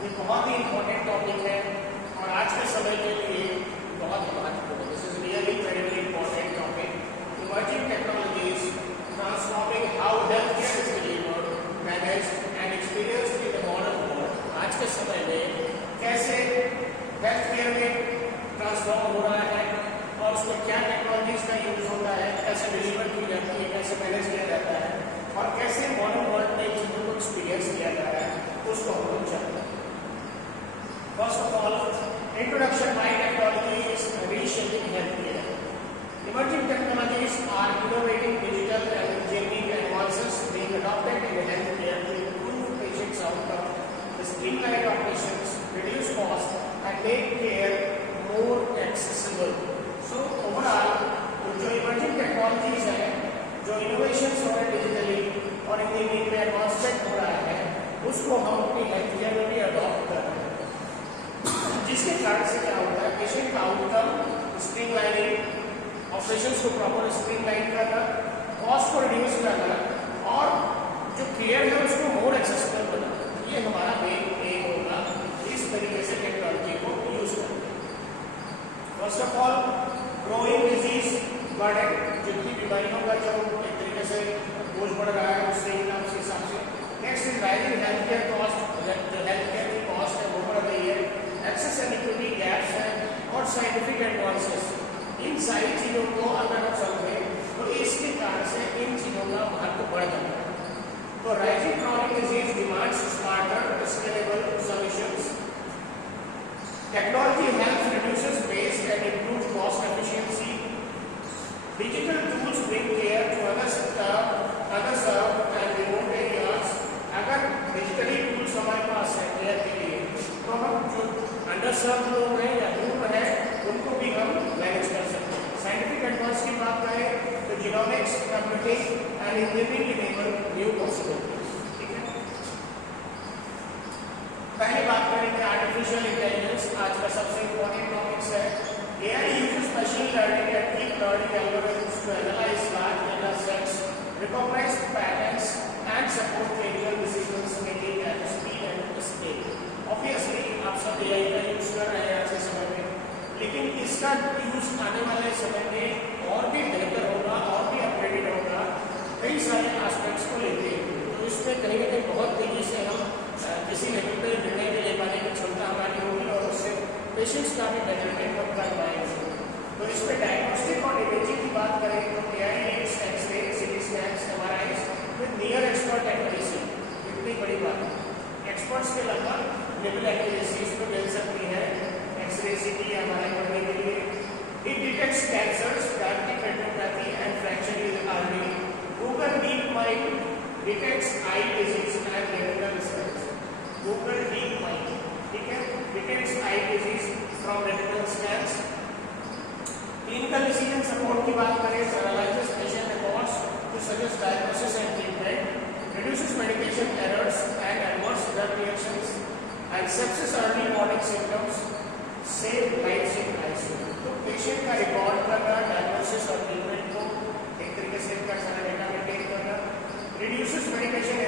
ये बहुत ही important topic है और आज के समय के लिए बहुत ही महत्वपूर्ण है। This is really very very important topic. Emerging technologies transforming how health care is delivered, managed and experienced in the modern world. आज के समय में कैसे हेल्थ केयर में ट्रांसफॉर्म हो रहा है और उसमें क्या टेक्नोलॉजीज का यूज होता है, कैसे डिलीवर की जाती है, कैसे मैनेज किया जाता है और कैसे मॉडर्न वर्ल्ड में चीजों को एक्सपीरियंस किया जा रहा है, उसको हम लोग जानते हैं। First of all, introduction why technology is reshaping healthcare. Emerging technologies are innovating digital and engineering advances being adopted in healthcare to improve patients' outcome, streamline operations, reduce cost, and make care more accessible. So overall, जो emerging technologies है, जो innovations हो रहे digitally और engineering में advancement हो रहा है, उसको हम अपनी healthcare में भी adopt कर रहे हैं, जिसके कारण से क्या होता है, पेशेंट का आउटकम, स्ट्रीमलाइनिंग, ऑपरेशंस को प्रॉपर स्ट्रीमलाइन करना, कॉस्ट को रिड्यूस करना और जो केयर है उसको मोर एक्सेसिबल बनाना, ये हमारा मेन एम होगा इस तरीके से टेक्नोलॉजी को यूज करना। First of all, growing disease burden, जितनी बीमारियों का जो एक तरीके से बोझ बढ़ रहा है उससे हिसाब से। Next is rising health care cost, जो हेल्थ केयर की कॉस्ट है वो बढ़ रही है, एक्सेस एंड इक्विटी गैप्स है और साइंटिफिक एडवांसेस। इन सारी चीजों को अगर हम समझें तो इसके कारण से इन चीजों का महत्व बढ़ जाता है। तो rising chronic disease demands smarter scalable solutions. Technology helps reduces waste and improves cost efficiency. Digital tools bring care to other and remote areas. अगर डिजिटली टूल्स हमारे पास है केयर के लिए तो हम जो अंडरसर्व लोग हैं या दूर है उनको भी हम मैनेज कर सकते हैं। साइंटिफिक एडवांस की बात करें तो genomics, computing and engineering enable new possibilities. ठीक है, पहले बात करेंगे आर्टिफिशियल इंटेलिजेंस। आज का सबसे इंपॉर्टेंट टॉपिक्स है। AI uses machine learning and deep learning algorithms to analyze large data sets, recognize patterns and support clinical decisions making at speed and scale. Obviously आप सब AI का यूज कर रहे हैं आज के समय में, लेकिन इसका यूज आने वाले समय में और भी बेहतर होगा और भी अपग्रेडेड होगा कई सारे एस्पेक्ट्स को लेते हैं। तो इसमें कहीं ना कहीं बहुत तेजी से हम किसी लेवल पर निर्णय ले पाने की क्षमता हमारी होगी और उससे पेशेंट्स का भी बेटरमेंट हम कर पाएंगे। तो इसमें डायग्नोस्टिक और इमेजिंग की बात करें तो AI x-ray, CT scans, MRIs with near expert accuracy. इतनी बड़ी बात है, एक्सपर्ट्स के लगभग लेवल एक्यूरेसी इसको मिल सकती है एक्सरे, CT, MRI करने के लिए। It detects cancers, diabetic retinopathy and fracture in early. Google DeepMind detects eye disease and retinal scans. Google DeepMind, ठीक है, detects eye disease from retinal scans. Clinical decision support की बात करें तो analyses patient records to suggest diagnosis and treatment, reduces medication errors and adverse drug reactions, and sepsis early warning symptoms, save lives in ICU। तो patient का record करना, diagnosis और treatment को एक तरीके से इनका सारा डेटा मेंटेन करना, रिड्यूसेस मेडिकेशन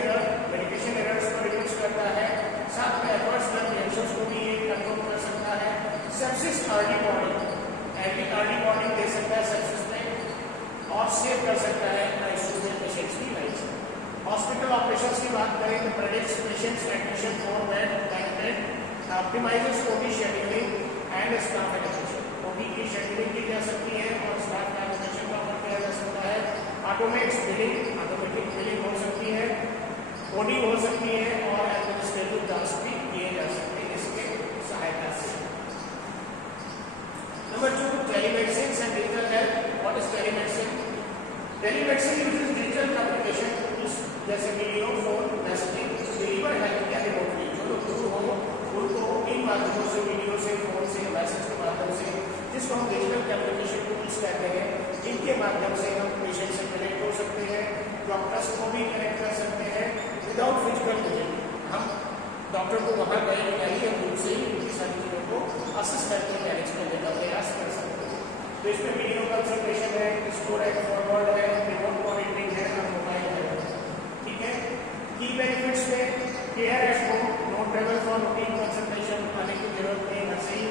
एरर्स को रिड्यूस करता है, साथ में एडवर्स ड्रग रिएक्शंस को भी ये कंट्रोल कर सकता है। सेप्सिस अर्ली वार्निंग दे सकता है सेप्सिस में और सेव कर सकता है ICU में पेशेंट्स की लाइफ। हॉस्पिटल ऑपरेशंस की बात करें तो predicts patients admission for bed time, optimises OT scheduling and staff allocation. OT की शेड्यूलिंग की जा सकती है और स्टाफ एलोकेशन का किया जा सकता है। ऑटोमेटिक बिलिंग हो सकती है, कोडिंग हो सकती है और एडमिनिस्ट्रेटिव टास्क भी किए जा सकते हैं इसके सहायता से। Number 2, telemedicine and digital health. What is telemedicine? Telemedicine uses digital communication tools जैसे video, phone, messaging to deliver health care remotely. जो लोग दूर हो उनको इन माध्यमों से, वीडियो से, फोन से, मैसेज के माध्यम से, जिसको हम डिजिटल कम्युनिकेशन टूल्स कहते हैं, इनके माध्यम से हम पेशेंट से कनेक्ट हो सकते हैं, डॉक्टर्स को भी कनेक्ट कर सकते हैं विदाउट फिजिकल विजिट। हम डॉक्टर को वहाँ गए नहीं, हम दूर से ही उनकी सारी चीज़ों को असिस्ट करके मैनेज करने का प्रयास कर सकते हैं। तो इसमें वीडियो कंसल्टेशन है, स्टोरेज फॉरवर्ड है, रिमोट मॉनिटरिंग है और मोबाइल है। ठीक है, की बेनिफिट्स में care at home, no travel for routine consultation, आने की जरूरत नहीं, घर से ही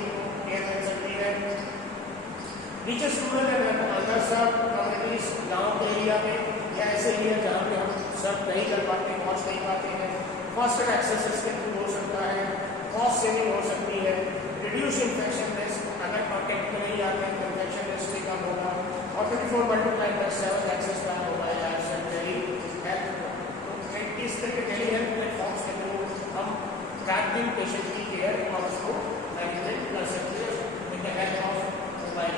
केयर मिल सकती है। रीचेस रूरल एंड अदर सब कम्युनिटीज, गाँव के एरिया में या ऐसे एरिया जहाँ पे हम सब नहीं कर पाते, पहुँच नहीं पाते हैं। फास्टर एक्सेस इसके थ्रू हो सकता है, कॉस्ट सेविंग हो सकती है, रिड्यूस इन्फेक्शन रिस्क, अगर कॉन्टेक्ट में नहीं आते हैं तो इन्फेक्शन रिस्क भी कम होगा, और 24/7 एक्सेस प्लान होगा या टेली हेल्थ। तो इस तरह के टेली हेल्थ प्लेटफॉर्म्स के थ्रू हम रात दिन पेशेंट की केयर और उसको मैनेजमेंट कर सकते हैं with the help of mobile.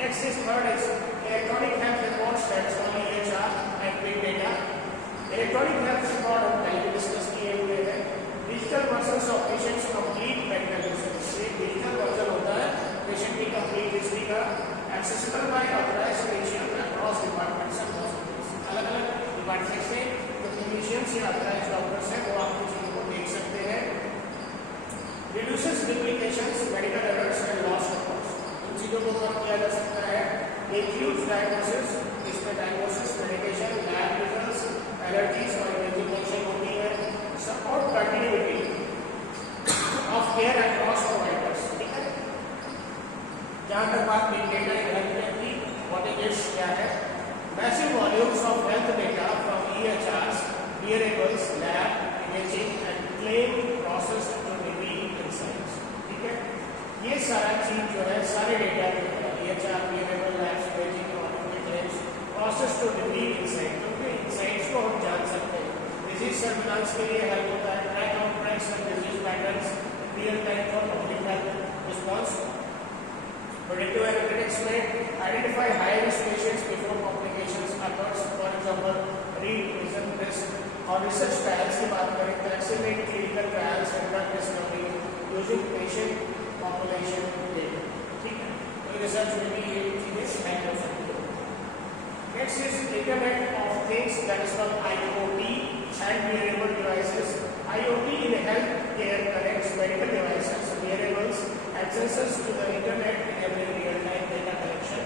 Next is third is electronic health records that's on EHR and big data. Electronic health record हम पहले डिस्कस किए हुए हैं। Digital versions of patients complete medical history, digital version होता है patient की complete history का, accessible bye authorised clinician across departments and hospitals. अलग-अलग डिपार्टमेंट से जो क्लिनिशियंस या ऑथराइज्ड डॉक्टर्स हैं वो आपको चीज़ों को देख सकते हैं। Reduces duplications, medical errors and lost of cost. इन चीज़ों को कम किया जा सकता है। एक्यूट डायग्नोसिस, इसमें diagnosis, medication, lab results, allergies और इमेजिनेशन होती है। Support continuity of care across providers, ठीक है। जहाँ तक बात बिग डेटा हेल्थ की, व्हाट इट इज क्या है। Massive volumes of health data from EHRs, wearables, lab imaging and claim process to reveal insights, ठीक है। ये सारा चीज जो है, सारे डेटा जो है EHR, wearable, लैब इमेजिंग और claims process to reveal insight, क्योंकि इनसाइट्स को हम जान सकते हैं। डिजीज सर्विलांस के लिए हेल्प होता है, track outbreaks and disease patterns, real time for public health response. Predictive analytics में identify high risk patients before complications occurs, for example revision risk. और रिसर्च ट्रायल्स की बात करें तो accelerate clinical trials and drug discovery using patient population data, ठीक है। तो research में भी ये चीजें हेल्प हो सकती है। Next is Internet of Things, that is called IoT and wearable devices. IoT in healthcare connects medical devices, wearables and sensors to the internet, enabling real-time data collection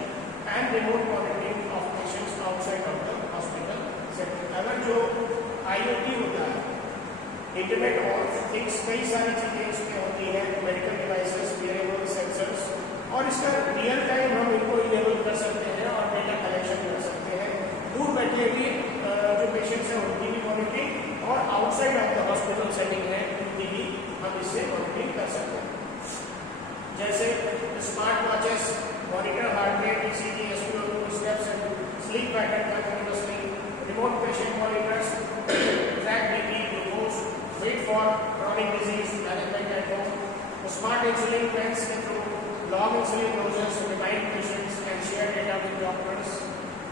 and remote monitoring of patients outside of the hospital setting. अगर जो IoT होता है, Internet of Things, कई सारी चीजें इसमें होती है, मेडिकल डिवाइसेस, wearables, सेंसर्स, और इसका रियल टाइम हम इनको इनेबल कर सकते हैं और डेटा कलेक्शन कर सकते हैं। दूर बैठे भी जो पेशेंट्स हैं उनकी भी मॉनिटरिंग, और outside of the hospital setting है उनकी भी हम इससे मॉनिटरिंग कर सकते हैं। जैसे smart watches monitor heart rate, ECG, SpO2 steps and sleep pattern continuously. Remote patient monitors track BP, glucose, weight for chronic disease management at home. Smart insulin pens के through log insulin doses, remind patients and share data with doctors.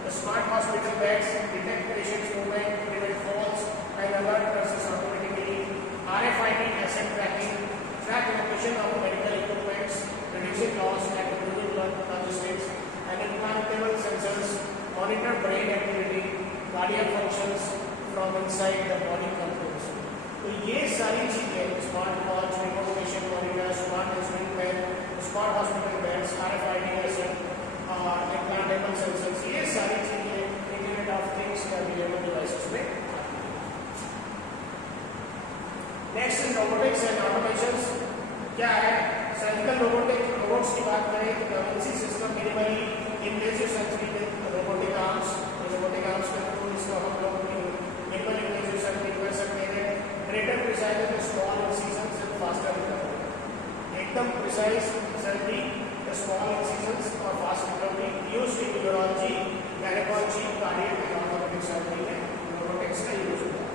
The smart hospital beds detect patients' movement, prevent falls, and alert nurses automatically. RFID asset tracking, track location of medical equipment, reducing loss and improving logistics. And implantable sensors monitor brain activity, cardiac functions from inside the body controls. तो ये सारी चीजें smart watch, remote patient monitor, smart insulin pen, smart hospital beds, RFID asset और implantable sensors, ये सारी चीजें internet of things या wearable devices में आती हैं। Next is robotics and automations. क्या है? सर्जिकल रोबोट्स की बात करें तो कन्वेंसी सिस्टम मिनिमली इन्वेसिव सर्जरी में रोबोटिक आर्म्स के थ्रू इसको हम लोग मिनिमल इन्वेसिव सर्जरी कर सकते हैं। ग्रेटर प्रिसाइजन में small incisions and faster recovery, एकदम प्रिसाइज सर्जरी, स्मॉल इंसिजन्स और fast recovery used in neurology, gynaecology, cardiac and orthopaedic surgery में रोबोटिक्स का यूज होता है।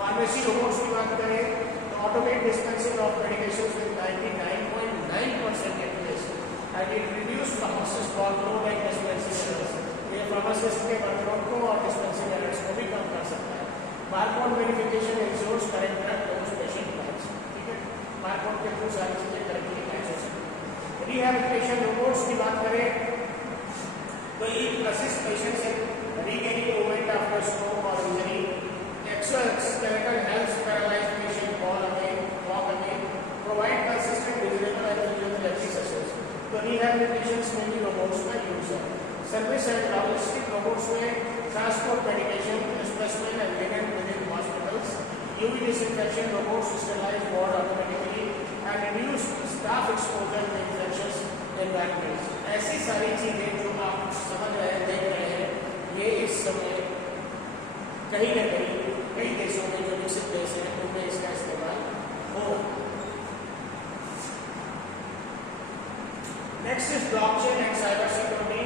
फार्मेसी रोबोट्स की बात करें तो automate dispensing of medications with 99.9% accuracy and it reduce pharmacist workload and dispensing errors. ये फार्मासिस्ट के वर्कलोड को और डिस्पेंसिंग एरर्स को भी कम कर सकता है। Barcode verification ensures correct drug dose patient plans, ठीक है। बारकोड के थ्रू सारी चीजें करेक्टली मैच हो सकती है। रिहैबिलिटेशन रोबोट्स की बात करें तो ये assist patients in regaining movement after stroke और injury. Exoskeletal helps paralysed patient walk again, provide consistent digital and physiotherapy sessions. तो रिहैबिलिटेशंस में भी रोबोट्स का यूज है। सर्विस एंड लॉजिस्टिक रोबोट्स में transport medication, specimen and linen within hospitals, UV disinfection robots sterilize ward automatically and reduce staff exposure to infectious environments. ऐसी सारी चीजें जो आप समझ रहे हैं, देख रहे हैं, ये इस समय कहीं न कहीं कई देशों में जो विकसित देश हैं उनमें इसका इस्तेमाल हो रहा है। Next is blockchain and cyber security.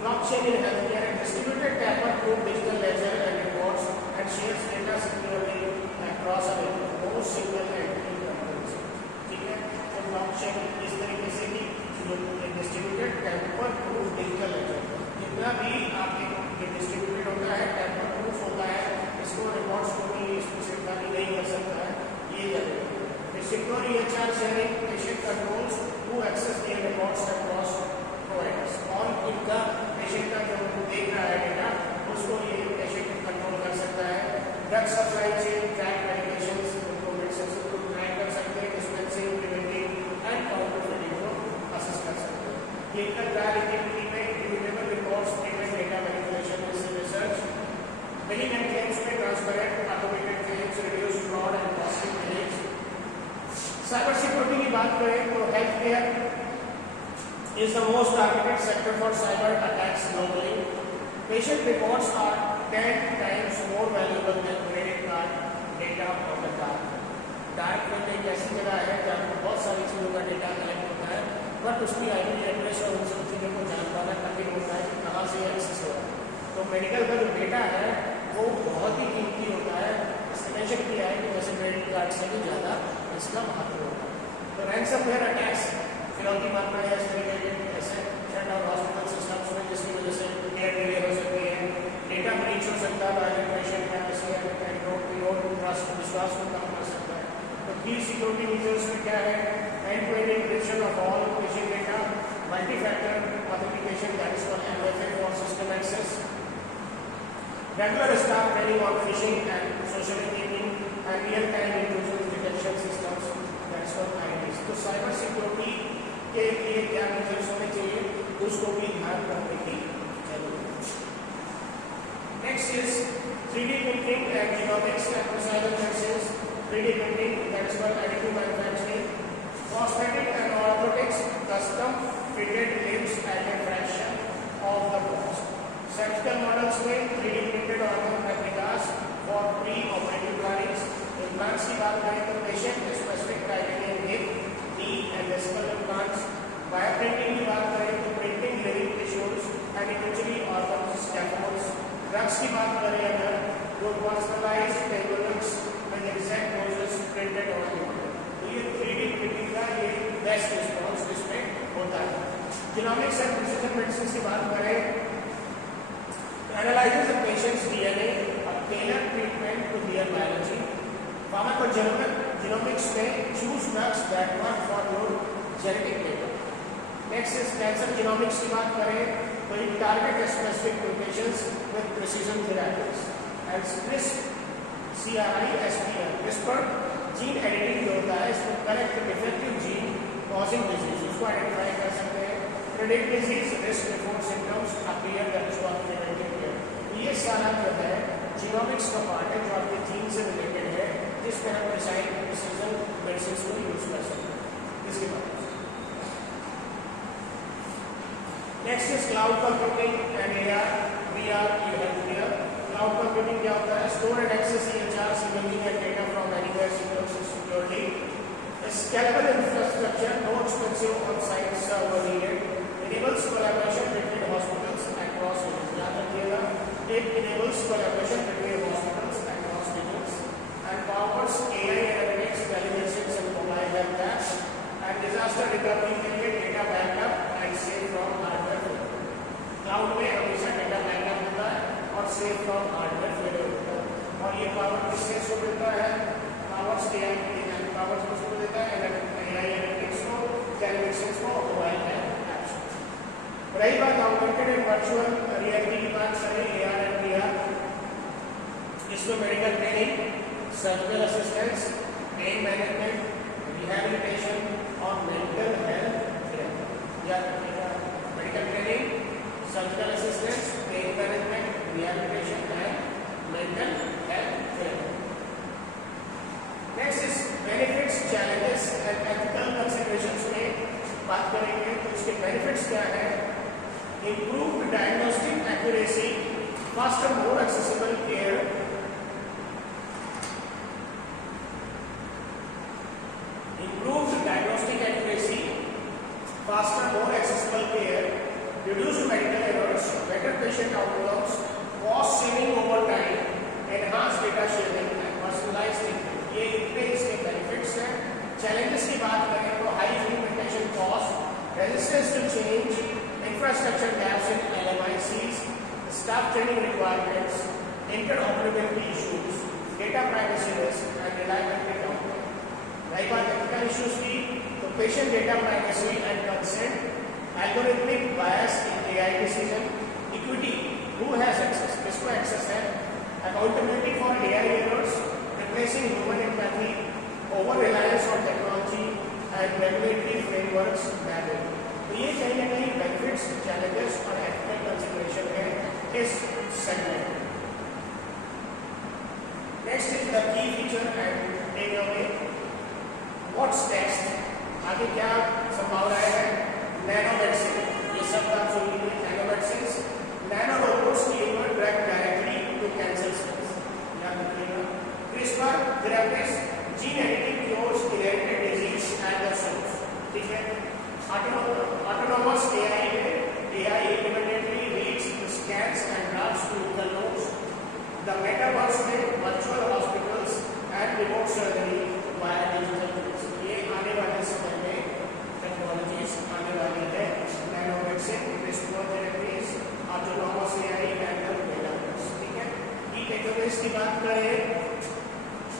Blockchain in healthcare and distributed tamper-proof digital ledger and reports and shares data securely across a no single entity controls. ठीक है, तो blockchain इस तरीके से कि distributed tamper-proof digital ledger, जितना भी आपके distributed होता है, tamper-proof होता है, इसको reports को भी इसको छिड़कानी नहीं कर सकता है, ये जरूरी है। Secure EHR sharing, patient controls who access their reports across providers. और इनका पेशेंट का जो देख रहा है डेटा उसको ये पेशेंट कंट्रोल कर सकता है। Drug supply chain, track medications, उनको मेडिसिन को ट्रैक कर सकते हैं, डिस्पेंसिंग, प्रिवेंटिंग एंड काउंटरफीटिंग को असेस कर सकते हैं। क्लिनिकल ट्रायल एक्टिविटी में immutable reports, treatment data manipulation, research, billing and claims में transparent automated claims, reduce fraud and costing claims. Cyber security की बात करें तो health care is the most targeted sector for cyber attacks globally. Patient reports are 10 times more valuable than credit card data on the dark. Dark web एक ऐसी जगह है जहाँ पर बहुत सारी चीज़ों का डेटा कलेक्ट होता है, बट उसकी IP एड्रेस और उन सब चीज़ों को जान पाना कठिन होता है कि कहाँ से एक्सेस हो रहा है। तो मेडिकल का जो डेटा है वो बहुत ही कीमती होता है। मेंशन किया है कि जैसे क्रेडिट कार्ड से भी ज़्यादा इसका महत्व होता है। तो रैंसमवेयर अटैक्स फिरौती मांगना है, इस तरीके के ऐसे शट डाउन हॉस्पिटल सिस्टम्स में जिसकी वजह से केयर डिले हो सकती है, डेटा ब्रीच हो सकता है, वायलेंट पेशेंट या किसी ट्रस्ट विश्वास को कम कर सकता है। तो की सिक्योरिटी मीजर्स में क्या है? End to end encryption of all patient data, multi factor authentication that is called MFA for system access, regular staff training on phishing and social engineering and real-time intrusion detection systems that's called IDs. तो cyber security के लिए क्या measures होने चाहिए उसको भी ध्यान रखने की जरूरत है। Next is 3D printing and genomics and procedures. 3D printing that is called additive manufacturing, cosmetic and orthotics, custom fitted limbs at a fraction of the cost. Surgical models में 3D printed organ replicas for pre-operative plannings. Implants की बात करें तो patient specific titanium hip, knee and skull implants. Bioprinting की बात करें तो printing living tissues and eventually organs, scaffolds. Drugs की बात करें अगर तो personalized tablets with exact doses printed on the organ. तो ये 3D printing का ये best response इसमें होता है। Genomics and precision medicine की बात करें analyzes a patient's DNA, a tailored treatment to their biology. Pharmacogenomics में choose drugs that work for your genetic data. Next is cancer genomics की बात करें तो it target specific mutations with precision therapies. And CRISPR gene editing जो होता है इसको correct defective gene causing disease उसको identify कर सकते हैं. Predict disease risk before symptoms appear, that is called preventive care. ये सारा जो है जीनोमिक्स का पार्ट है जो आपके जीन से रिलेटेड है, जिस पर हम प्रिसीजन मेडिसिन को यूज कर सकते हैं। इसके बाद next is cloud computing and AR VR you have here. Cloud computing क्या होता है? Store and access EHR signalling and data from anywhere securely, scalable infrastructure, no expensive on site server needed, enables collaboration between hospitals across regions. याद रखिएगा, it enables collaboration between hospitals across regions and powers AI analytics, validations and mobile health apps and disaster recovery के लिए data backup and save from hardware failure. Cloud में हमेशा data backup होता है और save from hardware failure होता है। और ये power किससे से मिलता है? Powers AI and powers किसको देता है? AI analytics को, validations को, mobile health। रही बात ऑगमेंटेड एंड वर्चुअल रियलिटी की बात करें AR एंड VR, इसमें medical training, surgical assistance, pain management, rehabilitation और मेंटल हेल्थ केयर। याद रखिएगा, medical training, surgical assistance, pain management, rehabilitation and mental health care. improved diagnostic accuracy, faster, more accessible care, improved diagnostic accuracy, faster, more accessible care, reduced medical errors, better patient outcomes, cost saving over time, enhanced data sharing and personalized treatment. ये इतने इसके benefits हैं. Challenges की बात करें तो high implementation cost, resistance to change, infrastructure gaps in LMICs, staff training requirements, interoperability issues, data privacy risk and reliability down. रही बात टेक्निकल इश्यूज की तो patient data privacy and consent, algorithmic bias in AI decision, equity, who has access, किसको access है, accountability for AI errors, replacing human empathy, over reliance on technology and regulatory frameworks matter. तो ये कहीं ना कहीं benefits, challenges और ethical consideration है इस segment. Next is the key feature and takeaway. What's next? आगे क्या संभावनाएं हैं? नैनो मेडिसिन, ये सब आप सुन लीजिए. Nano medicine, nano robots deliver drug directly to cancer cells. याद रखिएगा. CRISPR therapies, gene editing cures inherited disease and the source. ठीक है. Autonomous AI independently reads the scans and drafts clinical notes. The metaverse में virtual hospitals and remote surgery via digital tools. ये आने वाले समय में टेक्नोलॉजीज आने वाली है. Nano medicine, CRISPR therapies, autonomous AI and the metaverse. ठीक है. की टेक्नोलॉजीज की बात करें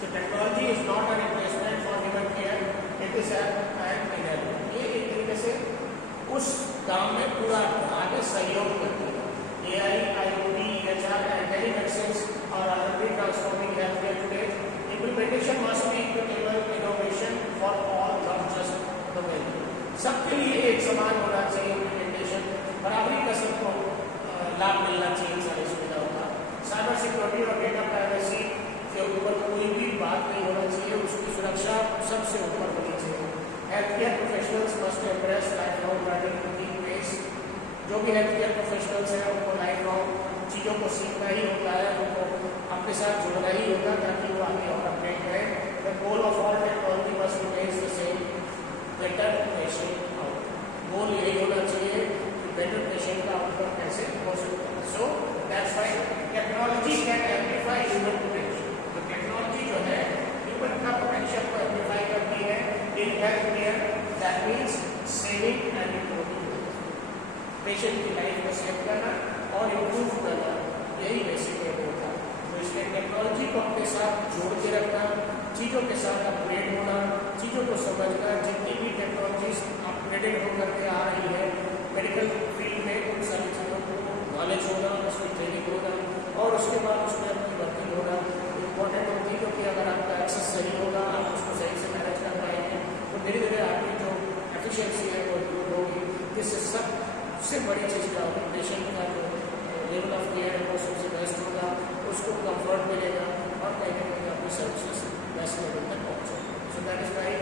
तो technology is not a replacement for human care, it is an enabler. ये एक तरीके से उस काम में पूरा आगे सहयोग करती है. AI, IoT, EHR and telemedicine are already transforming healthcare today. Implementation must be equitable innovation for all, not just the wealthy. सबके लिए एक समान होना चाहिए. इम्प्लीमेंटेशन बराबरी का सबको लाभ मिलना चाहिए सारी सुविधाओं का. साइबर सिक्योरिटी और डेटा प्राइवेसी के ऊपर कोई भी बात नहीं होना चाहिए. उसकी सुरक्षा सबसे ऊपर होनी चाहिए. Healthcare professionals must embrace life long learning in pace. जो भी हेल्थकेयर प्रोफेशनल्स हैं उनको लाइफ लॉन्ग चीज़ों को सीखना ही होता है, उनको अपने साथ जोड़ना ही होगा ताकि वो आगे और अपडेट करें. The goal of all technology must remains the same, better patient outcome. Goal यही होना चाहिए कि बेटर पेशेंट का आउटकम कैसे हो सकता है. So that's why technology can amplify human potential. तो टेक्नोलॉजी जो है ह्यूमन का पोटेंशियल को एम्प्लीफाई करती है in healthcare. That means saving and improving patient की लाइफ को सेव करना और इम्प्रूव करना, यही बेसिक एम होता है. तो इसलिए टेक्नोलॉजी को अपने साथ जोड़ के रखना, चीज़ों के साथ अपग्रेड होना, चीज़ों को समझना. जितनी भी टेक्नोलॉजीज अपग्रेडेड होकर के आ रही है मेडिकल फील्ड में, उन सारी चीज़ों को नॉलेज होना, उसकी ट्रेनिंग होना और उसके बाद उसमें अपनी वर्किंग होना इम्पोर्टेंट होती है. क्योंकि अगर आपका एक्सेस सही होगा, आप उसको सही से मैनेज कर पाएंगे तो धीरे धीरे आपकी जो एफिशिएंसी है वो इम्प्रूव होगी. इससे सबसे बड़ी चीज़ क्या होगी, पेशेंट का जो लेवल ऑफ केयर है वो सबसे बेस्ट होगा, उसको कंफर्ट मिलेगा और कहीं ना कहीं अपनी सर्विसेज बेस्ट लेवल तक पहुँचेगा. So that is why